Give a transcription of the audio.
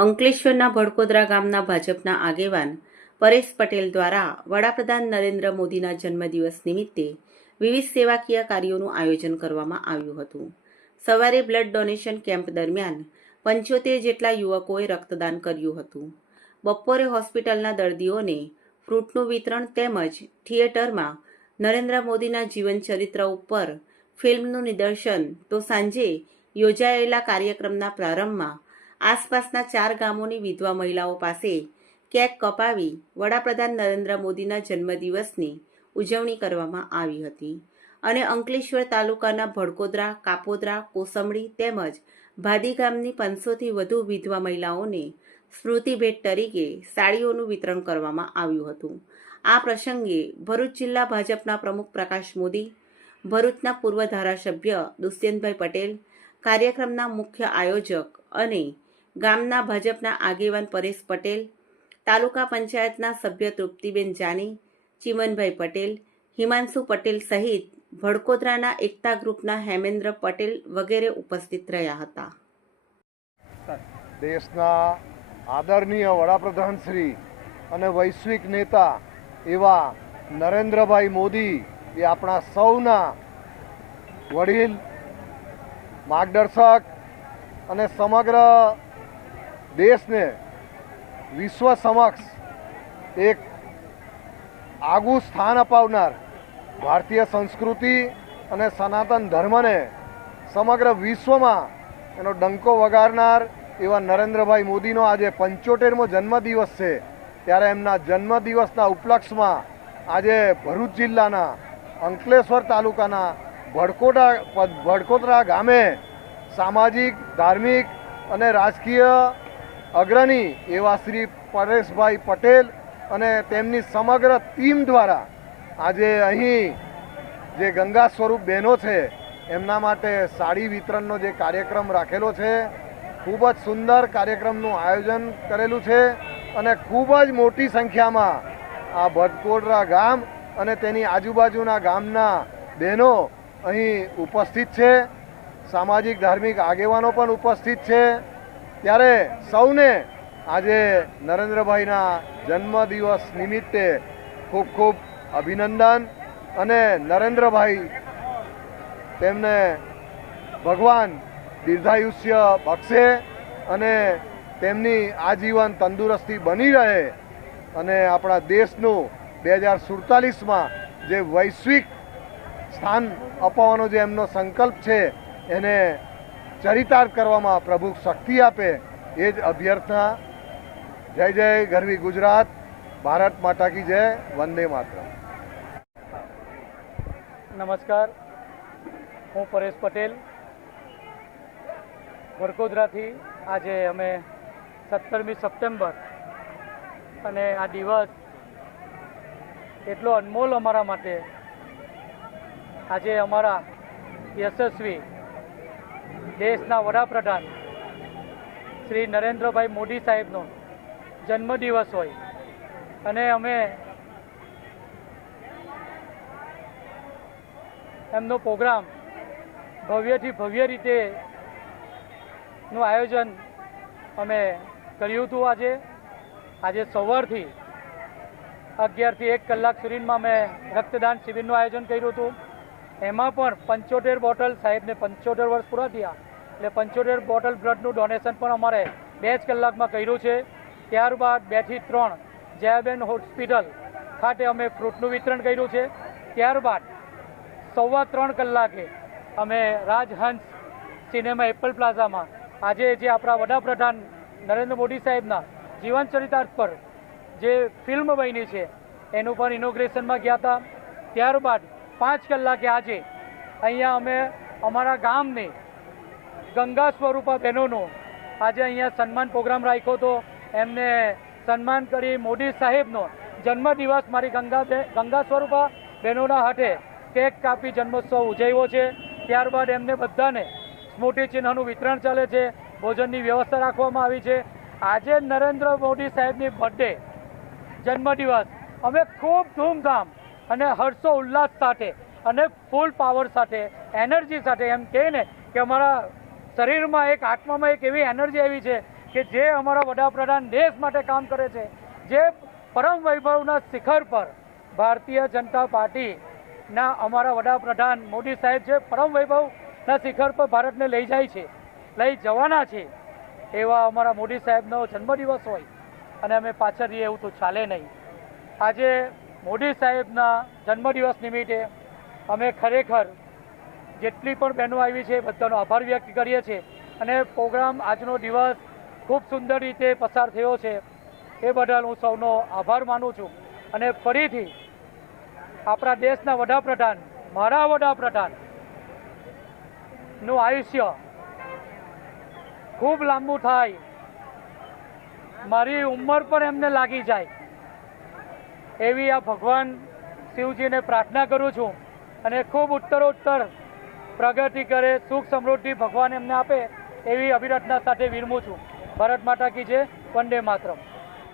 અંકલેશ્વરના ભડકોદરા ગામના ભાજપના આગેવાન પરેશ પટેલ દ્વારા વડાપ્રધાન નરેન્દ્ર મોદીના જન્મદિવસ નિમિત્તે વિવિધ સેવાકીય કાર્યોનું આયોજન કરવામાં આવ્યું હતું. સવારે બ્લડ ડોનેશન કેમ્પ દરમિયાન 75 જેટલા યુવકોએ રક્તદાન કર્યું હતું. બપોરે હોસ્પિટલના દર્દીઓને ફ્રૂટનું વિતરણ તેમજ થિયેટરમાં નરેન્દ્ર મોદીના જીવનચરિત્ર ઉપર ફિલ્મનું નિદર્શન તો સાંજે યોજાયેલા કાર્યક્રમના પ્રારંભમાં આસપાસના 4 ગામોની વિધવા મહિલાઓ પાસે કેક કપાવી વડાપ્રધાન નરેન્દ્ર મોદીના જન્મદિવસની ઉજવણી કરવામાં આવી હતી અને અંકલેશ્વર તાલુકાના ભડકોદરા, કાપોદ્રા, કોસંબડી તેમજ ભાદી ગામની 500થી વધુ વિધવા મહિલાઓને સ્મૃતિ ભેટ તરીકે સાડીઓનું વિતરણ કરવામાં આવ્યું હતું. આ પ્રસંગે ભરૂચ જિલ્લા ભાજપના પ્રમુખ પ્રકાશ મોદી, ભરૂચના પૂર્વ ધારાસભ્ય દુષ્યંતભાઈ પટેલ, કાર્યક્રમના મુખ્ય આયોજક અને ગામના ભાજપના આગેવાન પરેશ પટેલ, તાલુકા પંચાયતના સભ્ય તૃપ્તિબેન જાની, ચીમનભાઈ પટેલ, હિમાંશુ પટેલ સહિત ભડકોદરાના એકતા ગ્રુપના હેમેન્દ્ર પટેલ વગેરે ઉપસ્થિત રહ્યા હતા. દેશના આદરણીય વડાપ્રધાન શ્રી અને વૈશ્વિક નેતા એવા નરેન્દ્રભાઈ મોદી એ આપણા સૌના વડીલ, માર્ગદર્શક અને સમગ્ર દેશને વિશ્વ સમક્ષ એક આગવું સ્થાન અપાવનાર, ભારતીય સંસ્કૃતિ અને સનાતન ધર્મને સમગ્ર વિશ્વમાં એનો ડંકો વગાડનાર એવા નરેન્દ્રભાઈ મોદીનો આજે 75મો જન્મદિવસ છે. ત્યારે એમના જન્મદિવસના ઉપલક્ષમાં આજે ભરૂચ જિલ્લાના અંકલેશ્વર તાલુકાના ભડકોદરા ગામે સામાજિક, ધાર્મિક અને રાજકીય અગ્રણી એવા શ્રી પરેશભાઈ પટેલ અને તેમની સમગ્ર ટીમ દ્વારા આજે અહીં જે ગંગા સ્વરૂપ બહેનો છે એમના માટે સાડી વિતરણનો જે કાર્યક્રમ રાખેલો છે, ખૂબ જ સુંદર કાર્યક્રમનું આયોજન કરેલું છે અને ખૂબ જ મોટી સંખ્યામાં આ ભડકોદરા ગામ અને તેની આજુબાજુના ગામના બહેનો અહીં ઉપસ્થિત છે. સામાજિક, ધાર્મિક આગેવાનો પણ ઉપસ્થિત છે. ત્યારે સૌને આજે નરેન્દ્રભાઈના જન્મદિવસ નિમિત્તે ખૂબ ખૂબ અભિનંદન અને નરેન્દ્રભાઈ તેમને ભગવાન દીર્ઘાયુષ્ય બક્ષે અને તેમની આજીવન તંદુરસ્તી બની રહે અને આપણા દેશનું 2047માં જે વૈશ્વિક સ્થાન અપાવવાનો જે એમનો સંકલ્પ છે એને ચરિતાર્થ કરવામાં પ્રભુ શક્તિ આપે એ જ અભ્યર્થના. જય જય ગરવી ગુજરાત, ભારત માતા કી જય, વંદે માતરમ. નમસ્કાર, હું પરેશ પટેલ ભડકોદરાથી. આજે અમે 17મી સપ્ટેમ્બર અને આ દિવસ એટલો અનમોલ અમારા માટે. આજે અમારા યશસ્વી દેશના વડાપ્રધાન શ્રી નરેન્દ્રભાઈ મોદી સાહેબનો જન્મદિવસ હોય અને અમે એમનો પ્રોગ્રામ ભવ્યથી ભવ્ય રીતે નું આયોજન અમે કર્યું હતું. આજે સવારથી 11થી 1 કલાક સુધીમાં અમે રક્તદાન શિબિરનું આયોજન કર્યું હતું. એમાં પણ 75 બોટલ, સાહેબને 75 વર્ષ પૂરા થયા એટલે 75 બોટલ બ્લડનું ડોનેશન પણ અમારે 2 જ કલાકમાં કર્યું છે. ત્યારબાદ 2 થી 3 જયાબેન હોસ્પિટલ ખાતે અમે ફ્રૂટનું વિતરણ કર્યું છે. ત્યારબાદ 3:15 કલાકે અમે રાજહંસ સિનેમા એપલ પ્લાઝામાં આજે જે આપણા વડાપ્રધાન નરેન્દ્ર મોદી સાહેબના જીવન ચરિતાર્થ પર જે ફિલ્મ બની છે એનું પણ ઇનોગ્રેશનમાં ગયા હતા. ત્યારબાદ 5 કલાકે આજે અહીંયા અમે અમારા ગામની ગંગા સ્વરૂપા બહેનોનો આજે અહીંયા સન્માન પ્રોગ્રામ રાખ્યો હતો. એમને સન્માન કરી મોદી સાહેબનો જન્મદિવસ મારી ગંગા સ્વરૂપા બહેનોના હાથે કેક કાપી જન્મોત્સવ ઉજવ્યો છે. ત્યારબાદ એમને બધાને સ્મૃતિચિહ્નનું વિતરણ ચાલે છે. ભોજનની વ્યવસ્થા રાખવામાં આવી છે. આજે નરેન્દ્ર મોદી સાહેબની બર્થડે જન્મદિવસ અમે ખૂબ ધૂમધામ અને હર્ષો ઉલ્લાસ સાથે અને ફૂલ પાવર સાથે, એનર્જી સાથે, એમ કહે ને કે અમારા શરીરમાં એક આત્મામાં એક એવી એનર્જી આવી છે કે જે અમારા વડાપ્રધાન દેશ માટે કામ કરે છે, જે પરમ વૈભવના શિખર પર ભારતીય જનતા પાર્ટીના અમારા વડાપ્રધાન મોદી સાહેબ જે પરમ વૈભવના શિખર પર ભારતને લઈ જાય છે, લઈ જવાના છે, એવા અમારા મોદી સાહેબનો જન્મદિવસ હોય અને અમે પાછળ રહીએ એવું તો ચાલે નહીં. આજે મોદી સાહેબના જન્મદિવસ નિમિત્તે અમે ખરેખર જેટલી પણ બહેનો આવી છે બધાનો આભાર વ્યક્ત કરીએ છીએ અને પ્રોગ્રામ આજનો દિવસ ખૂબ સુંદર રીતે પસાર થયો છે એ બદલ હું સૌનો આભાર માનું છું. અને ફરીથી આપણા દેશના વડાપ્રધાન, મારા વડાપ્રધાનનું આયુષ્ય ખૂબ લાંબુ થાય, મારી ઉંમર પણ એમને લાગી જાય એવી આ ભગવાન શિવજીને પ્રાર્થના કરું છું અને ખૂબ ઉત્તરોત્તર પ્રગતિ કરે, સુખ સમૃદ્ધિ ભગવાન એમને આપે એવી અભિપ્રાર્થના સાથે વિરમું છું. ભારત માતા કી જય, વંદે માતરમ.